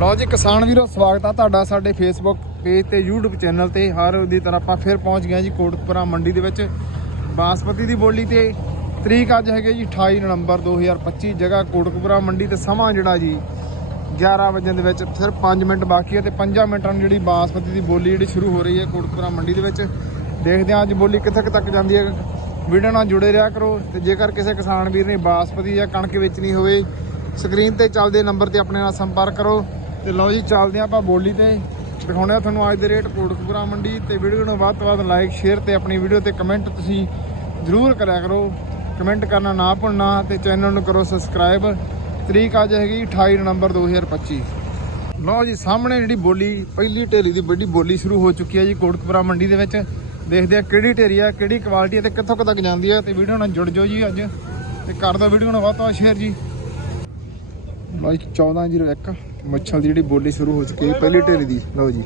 ਲਓ ਜੀ, ਕਿਸਾਨ ਵੀਰੋ, ਸਵਾਗਤ ਆ ਤੁਹਾਡਾ ਸਾਡੇ ਫੇਸਬੁੱਕ ਪੇਜ ਤੇ YouTube ਚੈਨਲ ਤੇ। ਹਰ ਦੀ ਤਰ੍ਹਾਂ ਆਪਾਂ ਫਿਰ ਪਹੁੰਚ ਗਏ ਜੀ ਕੋਟਕਪੁਰਾ ਮੰਡੀ ਦੇ ਵਿੱਚ। ਬਾਸਪਤੀ ਦੀ ਬੋਲੀ ਤੇ ਤਰੀਕ ਅੱਜ ਹੈਗੇ ਜੀ 28 ਨਵੰਬਰ 2025 ਜਗ੍ਹਾ ਕੋਟਕਪੁਰਾ ਮੰਡੀ ਤੇ ਸਮਾਂ ਜਿਹੜਾ ਜੀ 11 ਵਜੇ ਦੇ ਵਿੱਚ, ਫਿਰ 5 ਮਿੰਟ ਬਾਕੀ ਹੈ ਤੇ 5 ਮਿੰਟਾਂ ਨੂੰ ਜਿਹੜੀ ਬਾਸਪਤੀ ਦੀ ਬੋਲੀ ਜਿਹੜੀ ਸ਼ੁਰੂ ਹੋ ਰਹੀ ਹੈ ਕੋਟਕਪੁਰਾ ਮੰਡੀ ਦੇ ਵਿੱਚ। ਦੇਖਦੇ ਹਾਂ ਅੱਜ ਬੋਲੀ ਕਿੱਥੇ ਕੁ ਤੱਕ ਜਾਂਦੀ ਹੈ। ਵੀਡੀਓ ਨਾਲ ਜੁੜੇ ਰਿਹਾ ਕਰੋ ਤੇ ਜੇਕਰ ਕਿਸੇ ਕਿਸਾਨ ਵੀਰ ਨੇ ਬਾਸਪਤੀ ਜਾਂ ਕਣਕ ਵੇਚਣੀ ਹੋਵੇ, ਸਕਰੀਨ ਤੇ ਚੱਲਦੇ ਨੰਬਰ ਤੇ ਆਪਣੇ ਨਾਲ ਸੰਪਰਕ ਕਰੋ। ਤੇ ਲਓ ਜੀ, ਚੱਲਦੇ ਹਾਂ ਆਪਾਂ ਬੋਲੀ ਤੇ। ਦਿਖਾਉਂਦੇ ਆ ਤੁਹਾਨੂੰ ਅੱਜ ਦੇ ਰੇਟ ਕੋਟਕਪੁਰਾ ਮੰਡੀ ਤੇ ਵੀਡੀਓ ਨੂੰ ਵੱਧ ਤੋਂ ਵੱਧ ਲਾਈਕ ਸ਼ੇਅਰ ਤੇ ਆਪਣੀ ਵੀਡੀਓ ਤੇ ਕਮੈਂਟ ਤੁਸੀਂ ਜ਼ਰੂਰ ਕਰਿਆ ਕਰੋ। ਕਮੈਂਟ ਕਰਨਾ ਨਾ ਭੁੱਲਣਾ ਤੇ ਚੈਨਲ ਨੂੰ ਕਰੋ ਸਬਸਕ੍ਰਾਈਬ ਤਰੀਕ ਅੱਜ ਹੈਗੀ 28 ਨਵੰਬਰ 2025 ਲਓ ਜੀ, ਸਾਹਮਣੇ ਜਿਹੜੀ ਬੋਲੀ, ਪਹਿਲੀ ਢੇਰੀ ਦੀ ਵੱਡੀ ਬੋਲੀ ਸ਼ੁਰੂ ਹੋ ਚੁੱਕੀ ਹੈ ਜੀ ਕੋਟਕਪੁਰਾ ਮੰਡੀ ਦੇ ਵਿੱਚ। ਦੇਖਦੇ ਆ ਕਿਹੜੀ ਢੇਰੀ ਆ, ਕਿਹੜੀ ਕੁਆਲਿਟੀ ਆ ਤੇ ਕਿੱਥੋਂ ਕੁ ਤੱਕ ਜਾਂਦੀ ਆ ਤੇ ਵੀਡੀਓ ਨਾਲ ਜੁੜ ਜਾਓ ਜੀ ਅੱਜ। ਤੇ ਕਰ ਦਿਓ ਵੀਡੀਓ ਨੂੰ ਵੱਧ ਤੋਂ ਵੱਧ ਸ਼ੇਅਰ ਜੀ। ਲਓ ਜੀ 1401 ਮੱਛਲ ਦੀ ਜਿਹੜੀ ਬੋਲੀ ਸ਼ੁਰੂ ਹੋ ਚੁੱਕੀ ਹੈ ਪਹਿਲੀ ਢੇਰੀ ਦੀ ਲਓ ਜੀ।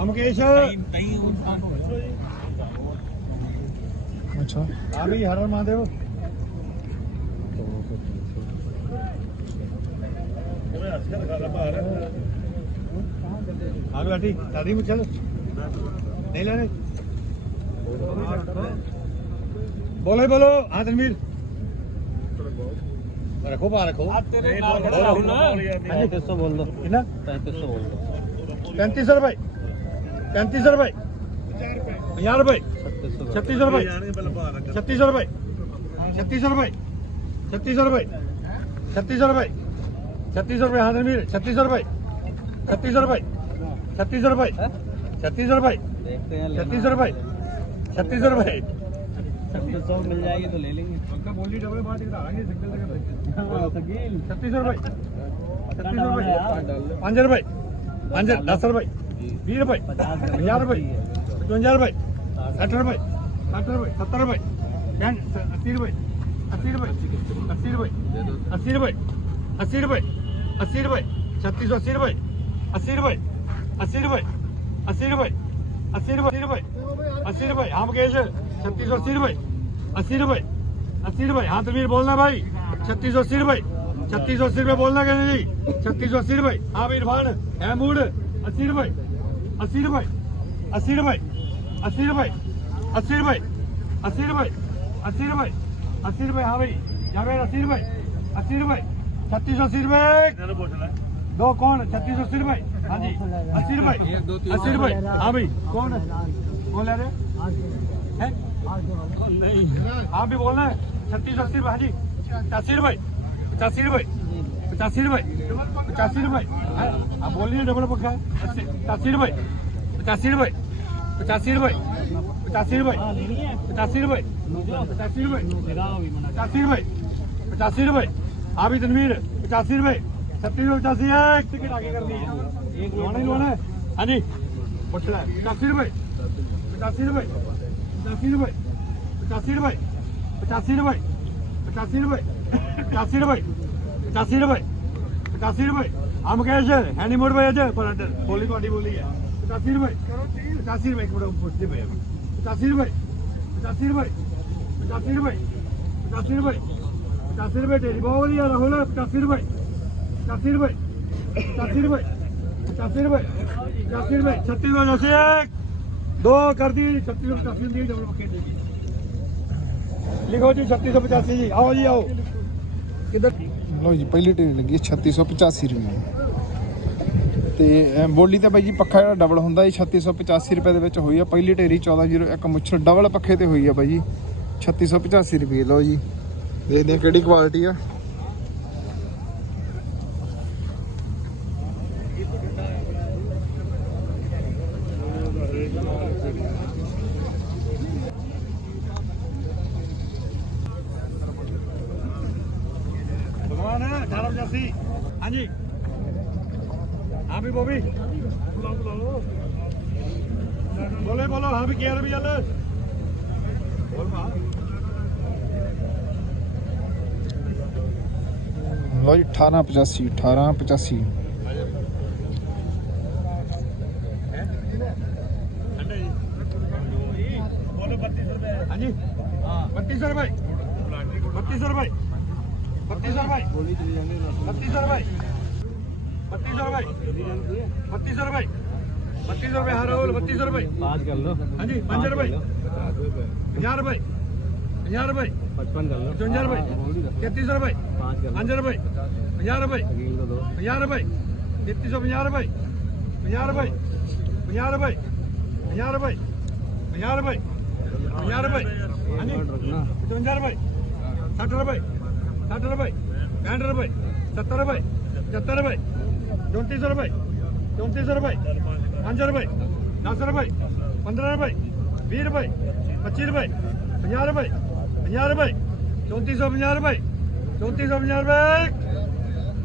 ਅਮਕੇਸ਼ ਅੱਛਾ। ਆ ਵੀ ਹਰਨ ਮਹਾਦੇਵ। ਆ ਬੈਠੀ ਦਾਦੀ ਮੁੱਛਲ ਨਹੀਂ ਲੈਣੇ? बोलो बोलो हाँ तनवीर रखो पा रखो पैंतीस सौ बोल दो पैंतीस सौ बोल दो पैंतीस सौ रुपये पैंतीस सौ रुपये पंजा रुपये छत्तीस सौ रुपये छत्तीस सौ रुपये छत्तीस सौ रुपये छत्तीस सौ रुपये छत्तीस सौ रुपये छत्तीस सौ रुपये हाँ तनवीर छत्तीस सौ रुपये छत्तीस सौ रुपये छत्तीस सौ रुपये छत्तीस सौ रुपये छत्तीस सौ रुपये रुपए 3600 रुपए छत्तीस मिल जाएगी तो ले लेंगे बोली डबल बात दिखाएँगे हाँ, सकील। छत्तीस रुपए छत्तीस रुपए पाँच रुपए पाँच दस रुपए बीस रुपए पचास पचास रुपए पचवंजा रुपए साठ रुपए साठ रुपए सत्तर रुपए अस्सी रुपए अस्सी रुपए अस्सी रुपए अस्सी रुपए अस्सी रुपए अस्सी रुपए छत्तीस सौ अस्सी रुपए अस्सी रुपए अस्सी रुपए अस्सी रुपए अस्सी रुपए अस्सी रुपए अस्सी रुपए हाँ मुकेश छत्तीस सौ अस्सी रुपए अस्सी रुपए अस्सी रुपए हाँ तमीर बोलना भाई छत्तीस सौ अस्सी रुपए छत्तीस सौ अस्सी रुपए बोलना कैसे जी छत्तीस सौ अस्सी रुपए हाँ भाई इरफान है मूड अस्सी रुपए अस्सी रुपए अस्सी रुपए अस्सी रुपए अस्सी रुपए अस्सी रुपए अस्सी रुपए अस्सी रुपए हाँ भाई जावेद अस्सी रुपए अस्सी रुपए छत्तीस सौ अस्सी रुपए दो कौन छत्तीस सौ अस्सी रुपए हाँ जी अस्सी रुपए अस्सी रुपए हाँ भाई कौन है कौन ले रहे हैं नहीं हाँ भी बोलना है छत्तीस अस्सी रुपए हाँ जी पचासी रुपए पचासी रुपए पचासी रुपए पचासी रुपए हाँ, आप बोल रही डबल पक्का है अस्सी पचासी रुपए पचासी रुपए पचासी रुपए पचासी रुपए पचासी रुपए पचासी रुपए पचासी रुपए पचासी रुपए हाँ भी तनवीर पचासी रुपए 70 ਰੁਪਏ 80 ਹੈ ਇੱਕ ਟਿਕਟ ਆਗੇ ਕਰਨੀ ਹੈ ਇੱਕ ਲੋਣਾ ਹੀ ਲੋਣਾ ਹੈ ਹਾਂਜੀ ਪੁੱਛ ਲੈ 80 ਰੁਪਏ 85 ਰੁਪਏ 85 ਰੁਪਏ 85 ਰੁਪਏ 85 ਰੁਪਏ 85 ਰੁਪਏ 85 ਰੁਪਏ 85 ਰੁਪਏ 85 ਰੁਪਏ ਆ ਮੁਕੇਸ਼ ਹੈਨੀ ਮੋੜ ਭਾਈ ਅਜੇ ਪਰ ਅੰਡਰ ਬੋਲੀ ਤੁਹਾਡੀ ਬੋਲੀ ਹੈ 85 ਰੁਪਏ 85 ਰੁਪਏ ਕੋਲ ਪੁੱਛਦੇ ਭਾਈ 85 ਰੁਪਏ 85 ਰੁਪਏ 85 ਰੁਪਏ 85 ਰੁਪਏ 85 ਰੁਪਏ ਤੇਰੀ ਬਹੁਤ ਵਧੀਆ ਰਹੋ ਨਾ 85 ਰੁਪਏ 85 ਰੁਪਏ 85 ਰੁਪਏ 85 ਰੁਪਏ 85 ਰੁਪਏ 36 ਦਾ ਜਸੇ ਦੋ ਕਰ 36 ਤੋਂ 85 ਦੀ ਡਬਲ ਬੱਕੇ ਦੀ। ਲਿਖੋ ਜੀ 3685 ਜੀ। ਆਓ ਜੀ, ਆਓ। ਕਿੱਧਰ? ਲਓ ਜੀ, ਪਹਿਲੀ ਢੇਰੀ ਲੱਗੀ 3685 ਰੁਪਏ ਤੇ ਬੋਲੀ ਤਾਂ ਬਾਈ ਜੀ, ਪੱਖਾ ਜਿਹੜਾ ਡਬਲ ਹੁੰਦਾ ਜੀ 3685 ਰੁਪਏ ਦੇ ਵਿੱਚ ਹੋਈ ਆ। ਪਹਿਲੀ ਢੇਰੀ 1401 ਮੁੱਛਲ ਡਬਲ ਪੱਖੇ ਤੇ ਹੋਈ ਆ ਬਾਈ ਜੀ 3685 ਰੁਪਏ ਲਓ ਜੀ, ਦੇਖਦੇ ਆ ਕਿਹੜੀ ਕੁਆਲਿਟੀ ਆ। ਜੱਸੀ। ਹਾਂਜੀ। ਹਾਂ ਵੀ ਬੋਬੀ। ਬੁਲਾਓ ਬੁਲਾਓ ਬੋਲੇ ਬੋਲੋ ਹਾਂ ਵੀ ਕੇਰ ਵੀ ਚੱਲ ਬੋਲ ਬਾ ਲੋ ਜੀ 1885 1885 ਹਾਂਜੀ। ਹਾਂ 3200 ਰੁਪਏ। 3200 ਰੁਪਏ। 3200 ਭਾਈ 3200 ਭਾਈ 3200 ਭਾਈ 3200 ਭਾਈ 3200 ਰੁਪਏ ਹਰ ਰੋਲ 3200 ਰੁਪਏ ਪਾਸ ਕਰ ਲਓ ਹਾਂਜੀ 5 ਰੁਪਏ 50 ਰੁਪਏ 50 ਰੁਪਏ 55 ਕਰ ਲਓ 55 ਰੁਪਏ 3300 ਰੁਪਏ 5 ਰੁਪਏ 50 ਰੁਪਏ 50 ਰੁਪਏ 3350 ਰੁਪਏ 50 ਰੁਪਏ 50 ਰੁਪਏ 50 ਰੁਪਏ 50 ਰੁਪਏ 50 ਰੁਪਏ ਹਾਂਜੀ 55 ਰੁਪਏ 60 ਰੁਪਏ 60 ਰੁਪਏ 65 ਰੁਪਏ 70 ਰੁਪਏ 75 ਰੁਪਏ 3400 ਰੁਪਏ 3400 ਰੁਪਏ 5 ਰੁਪਏ 10 ਰੁਪਏ 15 ਰੁਪਏ 20 ਰੁਪਏ 25 ਰੁਪਏ 50 ਰੁਪਏ 50 ਰੁਪਏ 3450 ਰੁਪਏ 3450 ਰੁਪਏ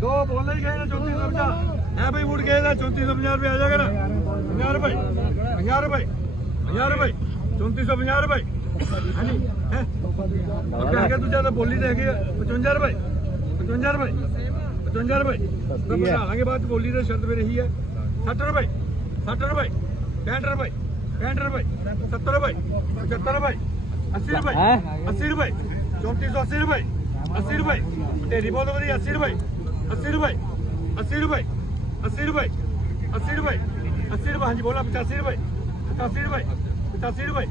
ਦੋ ਬੋਲੇ ਹੀ ਗਏ ਨੇ 3450 ਹੈ ਬਈ ਮੁੜ ਗਏ ਦਾ 3450 ਰੁਪਏ ਆ ਜਾਏਗਾ ਨਾ 50 ਰੁਪਏ 50 ਰੁਪਏ 50 ਰੁਪਏ 3450 ਰੁਪਏ ਹਾਂਜੀ ਹੈ ਅੱਗੇ ਹੈਗੇ ਦੂਜਾ ਤਾਂ ਬੋਲੀ ਦੇ ਹੈਗੇ ਆ 55 ਰੁਪਏ 55 ਰੁਪਏ 55 ਰੁਪਏ ਮੈਂ ਬਣਾ ਲਾਂਗੇ ਬਾਅਦ ਚ ਬੋਲੀ ਦੇ ਸ਼ਰਤ ਵੀ ਰਹੀ ਹੈ 60 ਰੁਪਏ 60 ਰੁਪਏ 65 ਰੁਪਏ 65 ਰੁਪਏ 70 ਰੁਪਏ 75 ਰੁਪਏ 80 ਰੁਪਏ ਹੈਂ? 80 ਰੁਪਏ 3480 ਰੁਪਏ 80 ਰੁਪਏ ਢੇਰੀ ਬਹੁਤ ਵਧੀਆ 80 ਰੁਪਏ 80 ਰੁਪਏ 80 ਰੁਪਏ 80 ਰੁਪਏ 80 ਰੁਪਏ 80 ਰੁਪਏ ਹਾਂਜੀ ਬੋਲਾ 85 ਰੁਪਏ 85 ਰੁਪਏ 85 ਰੁਪਏ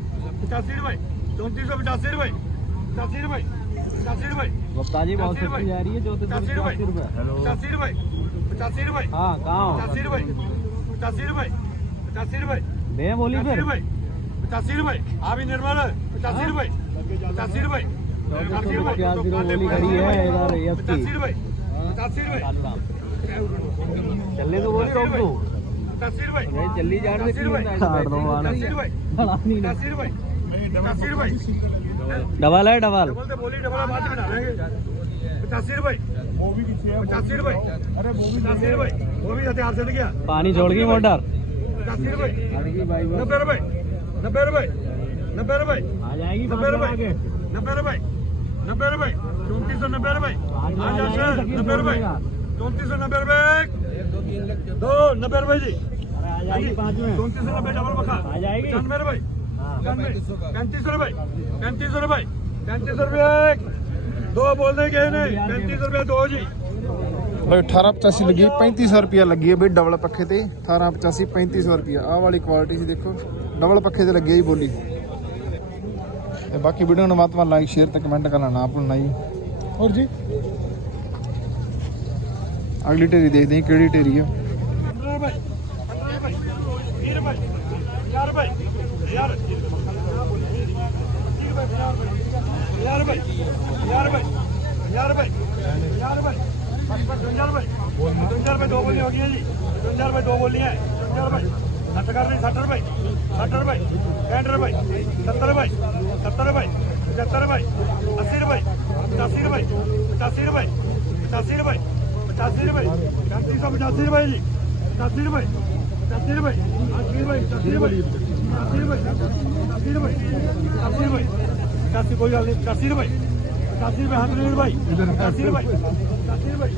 85 ਰੁਪਏ 3485 ਰੁਪਏ सब्सिडी रुपए सब्सिडी रुपए गुप्ता जी बहुत सस्ती जा रही है जो सब्सिडी रुपए हेलो सब्सिडी रुपए पचासी रुपए हाँ कहाँ पचासी रुपए पचासी रुपए पचासी रुपए दे बोली फिर पचासी रुपए आप ही निर्मल पचासी रुपए पचासी रुपए पचासी रुपए पचासी रुपए पचासी रुपए चलने तो बोल तो तू ਤਸਵੀਰ ਭਾਈ ਇਹ ਜੱਲੀ ਜਾਣ ਦੇ ਕੀ ਹੁੰਦਾ ਹੈ ਛਾੜ ਦੋ ਆਣ ਤਸਵੀਰ ਭਾਈ ਤਸਵੀਰ ਭਾਈ ਤਸਵੀਰ ਭਾਈ डबल है डबल। तो पचासी रुपए। पचासी रुपए। अरे रुपए। वो भी तो पानी छोड़ गई मोटर। पचासी रुपए। नब्बे रुपए। नब्बे नब्बे नब्बे रुपए। नब्बे रुपए। चौंतीस सौ नब्बे रुपए। नब्बे रुपए। चौंतीस सौ नब्बे रुपए। दो नब्बे रुपए जी। हाँ चौंतीस सौ नब्बे डबल बखा। पचानवे रुपए। पैंतीस रुपए पैंतीस रुपए पैंतीस ਬਈ 1885 ਲੱਗੀ 3500 ਰੁਪਿਆ ਲੱਗੀ ਹੈ ਬਈ ਡਬਲ ਪੱਖੇ ਤੇ। 1885 3500 ਰੁਪਿਆ ਆਹ ਵਾਲੀ ਕੁਆਲਿਟੀ ਸੀ ਦੇਖੋ ਡਬਲ ਪੱਖੇ ਤੇ ਲੱਗੀ ਹੈ ਜੀ ਬੋਲੀ। ਤੇ ਬਾਕੀ ਵੀਡੀਓ ਨੂੰ ਵੱਧ ਤੋਂ ਲਾਈਕ ਸ਼ੇਅਰ ਤੇ ਕਮੈਂਟ ਕਰਨਾ ਨਾ ਭੁੱਲਣਾ ਜੀ। ਹੋਰ ਜੀ? ਅਗਲੀ ਢੇਰੀ ਦੇਖਦੇ ਹਾਂ ਕਿਹੜੀ ਢੇਰੀ ਆ। 15 ਬਾਈ 15 ਬਾਈ 20 ਬਾਈ 4 ਬਾਈ ਯਾਰ 50 ਰੁਪਏ 50 ਰੁਪਏ 50 ਰੁਪਏ 50 ਰੁਪਏ 55 ਰੁਪਏ 55 ਰੁਪਏ ਦੋ ਬੋਲੀ ਹੋ ਗਈਆਂ ਜੀ 55 ਰੁਪਏ ਦੋ ਬੋਲੀਆਂ 55 ਰੁਪਏ 60 ਕਰ ਲਈ 60 ਰੁਪਏ 60 ਰੁਪਏ 65 ਰੁਪਏ 70 ਰੁਪਏ 70 ਰੁਪਏ 75 ਰੁਪਏ 80 ਰੁਪਏ 85 ਰੁਪਏ 85 ਰੁਪਏ 85 ਰੁਪਏ 85 ਰੁਪਏ 3585 ਰੁਪਏ ਜੀ 85 ਰੁਪਏ 85 ਰੁਪਏ 80 ਰੁਪਏ 80 ਰੁਪਏ 80 ਰੁਪਏ 80 ਰੁਪਏ 80 ਰੁਪਏ पचासी रुपए पचासी रुपए पचासी कोई गल नहीं पचासी रुपए पचासी रुपए हाथ नहीं भाई पचासी रुपए पचासी रुपए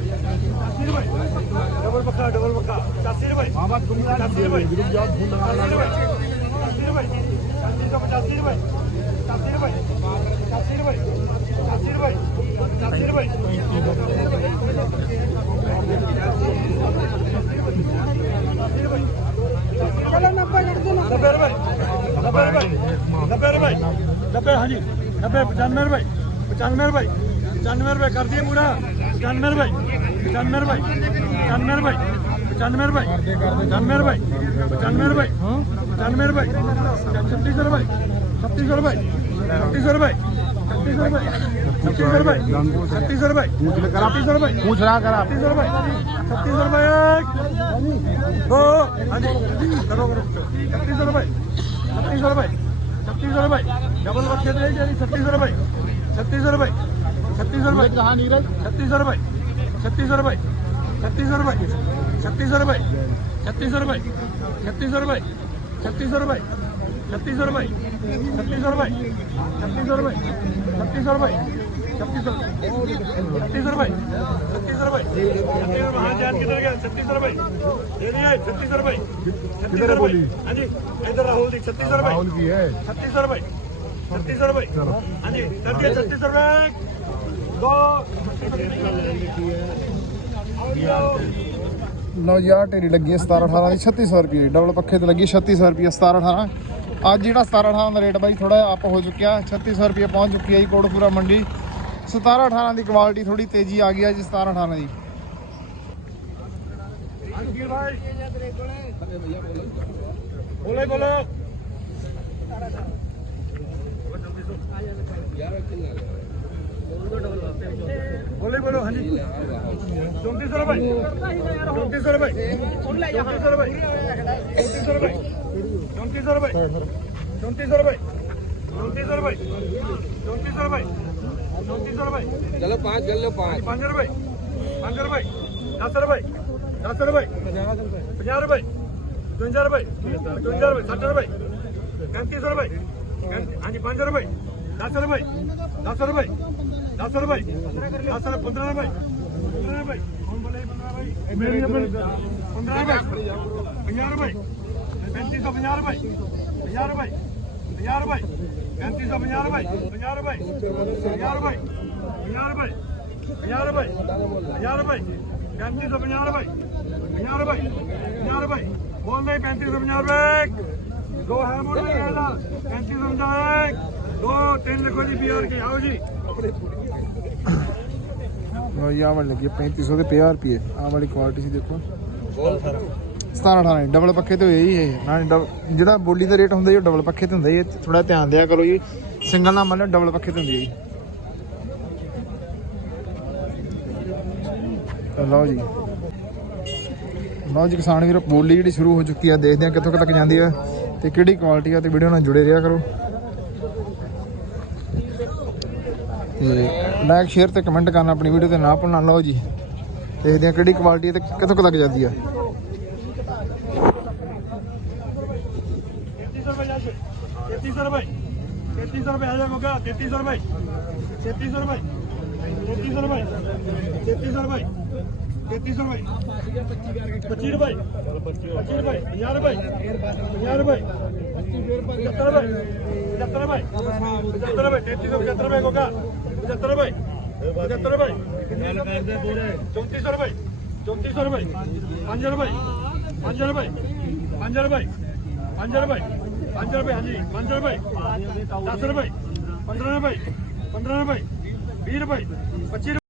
पचासी रुपए डबल बक्का डबल बक्का पचासी रुपए पचासी रुपए पचासी रुपए पचासी रुपए पचासी सौ पचासी रुपए पचासी रुपए पचासी रुपए पचासी रुपए पचासी रुपए नब्बे रुपए नब्बे रुपए नब्बे रुपए नब्बे हाँ जी 90 95 ਰੁਪਏ 95 ਰੁਪਏ 95 ਰੁਪਏ ਕਰ ਦਈਏ ਪੂਰਾ 95 ਰੁਪਏ 95 ਰੁਪਏ 95 ਰੁਪਏ 95 ਰੁਪਏ 95 ਰੁਪਏ 95 ਰੁਪਏ 95 ਰੁਪਏ 36 ਰੁਪਏ 36 ਰੁਪਏ 36 ਰੁਪਏ 36 ਰੁਪਏ 36 ਰੁਪਏ ਪੁੱਛ ਲੈ ਕਰਾ 36 ਰੁਪਏ ਪੁੱਛ ਲਾ ਕਰਾ 36 ਰੁਪਏ 36 ਰੁਪਏ ਹੋ ਹਾਂਜੀ ਕਰੋ ਕਰੋ 36 ਰੁਪਏ 36 ਰੁਪਏ छत्तीस सौ रुपए छत्तीस सौ रुपए छत्तीस सौ रुपए डबल बच्चे दे जारी छत्तीस सौ रुपए छत्तीस सौ रुपए छत्तीस सौ रुपए कहाँ नीरज छत्तीस सौ रुपए छत्तीस सौ रुपए छत्तीस सौ रुपए छत्तीस सौ रुपए छत्तीस सौ रुपए छत्तीस सौ रुपए छत्तीस सौ रुपए छत्तीस सौ रुपए छत्तीस सौ रुपए छत्तीस सौ रुपए छत्तीस सौ रुपए छत्तीसगढ़ भाई छत्तीसगढ़ भाई छत्तीसगढ़ वहाँ जान किधर गया छत्तीसगढ़ भाई ये नहीं है छत्तीसगढ़ भाई छत्तीसगढ़ भाई हाँ जी इधर राहुल जी छत्तीसगढ़ भाई छत्तीसगढ़ भाई छत्तीसगढ़ भाई हाँ जी कर दिया छत्तीसगढ़ भाई दो ਲਓ ਜੀ ਆ ਢੇਰੀ ਲੱਗੀ ਹੈ 17 18 ਦੀ 3600 ਰੁਪਏ ਡਬਲ ਪੱਖੇ ਤੇ ਲੱਗੀ 3600 ਰੁਪਏ 17 18 ਅੱਜ ਜਿਹੜਾ 17 18 ਦਾ ਰੇਟ ਬਾਈ ਥੋੜਾ ਅਪ ਹੋ ਚੁੱਕਿਆ 3600 ਰੁਪਏ ਪਹੁੰਚ ਚੁੱਕੀ ਹੈ ਜੀ ਕੋਟਪੂਰਾ ਮੰਡੀ 17 18 ਦੀ ਕੁਆਲਿਟੀ ਥੋੜੀ ਤੇਜ਼ੀ ਆ ਗਈ ਆ ਜੀ 17 18 ਦੀ। ਬੋਲੇ ਬੋਲੇ। ਬੋਲੇ, ਬੋਲੋ, ਹਾਂਜੀ। 3400 ਰੁਪਏ। 3400 ਰੁਪਏ। 3400 ਰੁਪਏ। 3400 ਰੁਪਏ। 3400 ਰੁਪਏ। 3400 ਰੁਪਏ। 3400 ਰੁਪਏ। 3400 ਰੁਪਏ। चौतीस रुपए चलो पाँच कर लो पाँच पाँच रुपए पाँच रुपए दस रुपए दस रुपए पचास रुपए पचवंजा रुपए पचवंजा रुपए सठ रुपए पैंतीस रुपए हाँ जी पाँच रुपए दस रुपए दस रुपए दस रुपए दस रुपए पंद्रह रुपए पंद्रह रुपए पंद्रह रुपए पंजाह रुपए पैंतीस सौ पंजाह रुपए पंजाह रुपए पंजाह रुपए 50 ਰੁਪਏ 50 ਰੁਪਏ 3550 ਰੁਪਏ 50 ਰੁਪਏ 50 ਰੁਪਏ 50 ਰੁਪਏ 50 ਰੁਪਏ 50 ਰੁਪਏ 3550 ਰੁਪਏ 50 ਰੁਪਏ 50 ਰੁਪਏ ਬੋਲਦੇ 3550 ਰੁਪਏ ਦੋ ਹੈ ਮੋੜੇ ਇਹਦਾ 3550 ਦੋ ਤਿੰਨ ਲਿਖੋ ਜੀ ਬੀਆਰ ਕੇ ਆਓ ਜੀ ਵਾਲੀ ਲੱਗੀ ਹੈ 3500 ਤੇ 50 ਰੁਪਏ ਆਹ ਵਾਲੀ ਕੁਆਲਿਟੀ ਸੀ ਦੇਖੋ 17 18 ਡਬਲ ਪੱਖੇ ਤੇ ਹੋਏ ਹੀ ਇਹ। ਨਾ ਡਬ- ਜਿਹੜਾ ਬੋਲੀ ਦਾ ਰੇਟ ਹੁੰਦਾ ਜੀ ਉਹ ਡਬਲ ਪੱਖੇ ਤੇ ਹੁੰਦਾ ਜੀ ਥੋੜਾ ਧਿਆਨ ਦਿਆ ਕਰੋ ਜੀ। ਸਿੰਗਲ ਨਾ ਮੰਨ ਲਓ ਡਬਲ ਪੱਖੇ ਤੇ ਹੁੰਦੀ ਹੈ ਜੀ। ਤਾਂ ਲਓ ਜੀ। ਲਓ ਜੀ ਕਿਸਾਨ ਵੀਰੋ, ਬੋਲੀ ਜਿਹੜੀ ਸ਼ੁਰੂ ਹੋ ਚੁੱਕੀ ਆ, ਦੇਖਦੇ ਆ ਕਿੱਥੋਂ ਕੁ ਤੱਕ ਜਾਂਦੀ ਆ ਤੇ ਕਿਹੜੀ ਕੁਆਲਿਟੀ ਆ ਤੇ ਵੀਡੀਓ ਨਾਲ ਜੁੜੇ ਰਿਹਾ ਕਰੋ। ਤੇ ਲਾਈਕ ਸ਼ੇਅਰ ਤੇ ਕਮੈਂਟ ਕਰਨਾ, ਆਪਣੀ ਵੀਡੀਓ ਤੇ ਨਾ ਭੁੱਲਣਾ। ਲਓ ਜੀ, ਦੇਖਦੇ ਆ ਕਿਹੜੀ ਕੁਆਲਿਟੀ ਤੇ ਕਿੱਥੋਂ ਕੁ ਤੱਕ ਜਾਂਦੀ ਆ। तैतीस सौ रुपये तैतीस सौ रुपये हजार होगा तैतीस सौ रुपये तैतीस सौ रुपये तैतीस सौ रुपये तैतीस सौ रुपये तैतीस रुपये पच्चीस रुपये पच्चीस रुपये हजार रुपये हजार रुपये पचहत्तर रुपये पचहत्तर रुपये पचहत्तर रुपये तैतीस सौ पचहत्तर रुपये होगा पचहत्तर रुपये पचहत्तर रुपये चौंतीस सौ रुपये चौंतीस सौ रुपये पाँच रुपये पाँच रुपये पाँच रुपये पाँच रुपये 5 ਰੁਪਏ, ਹਾਂਜੀ 5 ਰੁਪਏ। 10 ਰੁਪਏ 15 ਰੁਪਏ 15 ਰੁਪਏ 20 ਰੁਪਏ 25 ਰੁਪਏ